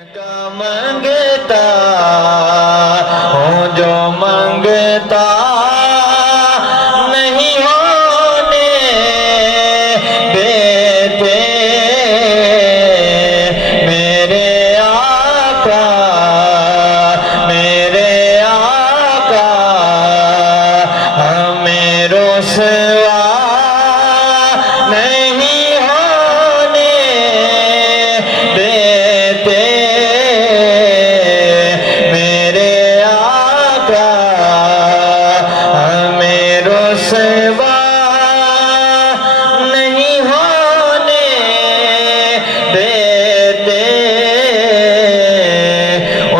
उनका मंगता हूँ जो मंगता नहीं होने देते मेरे आका हमें रुसवा नहीं होने देते मेरे आका हमें रुसवा नहीं होने देते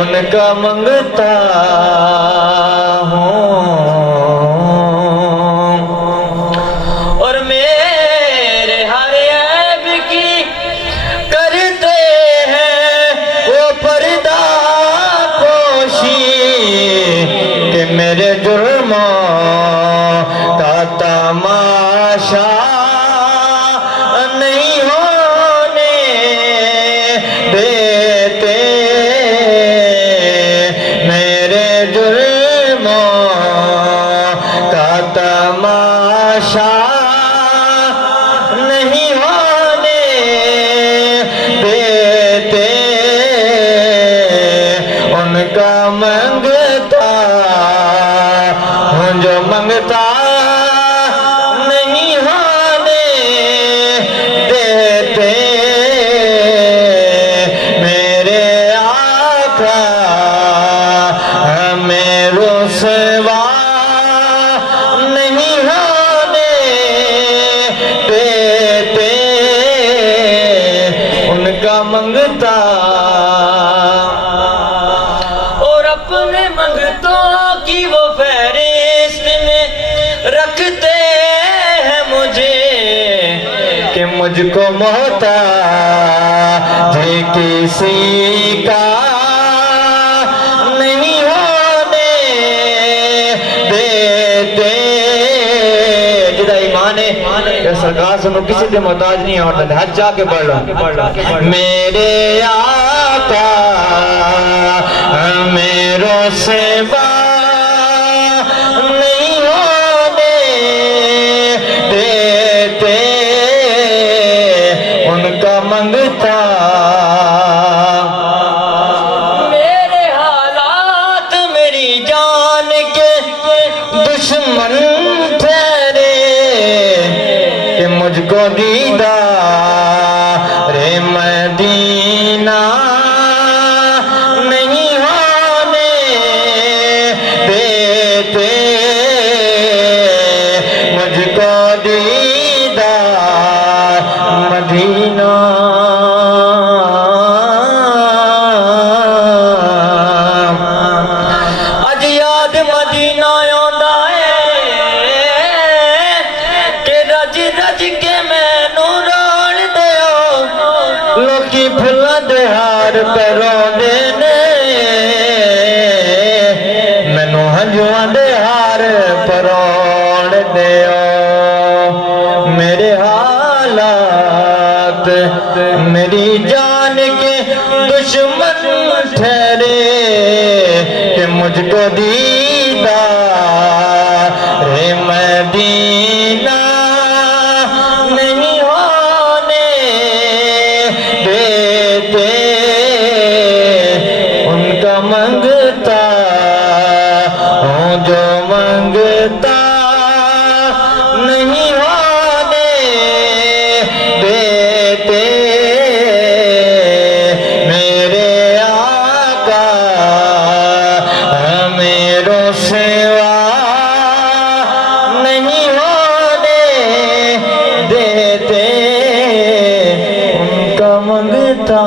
उनका मंगता हूँ और मेरे हर ऐब की करते हैं वो पर्दा पोशी कि मेरे जुर्मों का तमाशा नहीं होने देते मेरे जुर्मों का तमाशा नहीं होने देते उनका मंगता हूँ जो मंगता नहीं होने देते मेरे आका हमें रुसवा नहीं होने देते उनका मंगता और अपने मंगतों की वो फहरिस्त में रखते हैं मुझे कि मुझको मोहताज किसी का नहीं होने देते जिदा ईमान है सरकार सुनो किसी से मोहताज नहीं होता हज जाके पढ़ लो मेरे आका हमें रुसवा नहीं होने देते उनका मंगता मेरे हालात मेरी जान के दुश्मन ठहरे कि मुझको दीदा रे मदीना नहीं होने देते मुझको दीदा मदीना अज याद मदीना आंदा है कि रज रज के मैनू रोल दियो लोकी फुल्लां दे हार पे रोंदे ने मैनू हंजुआं दे हार पे रोल दियो मेरे हालात मेरी जान के दुश्मन ठहरे कि मुझको दीदा रे मदीना नहीं होने देते उनका मंगता हूँ जो मंगता नहीं होने देते मेरे आका हमें रुसवा नहीं होने देते उनका मंगता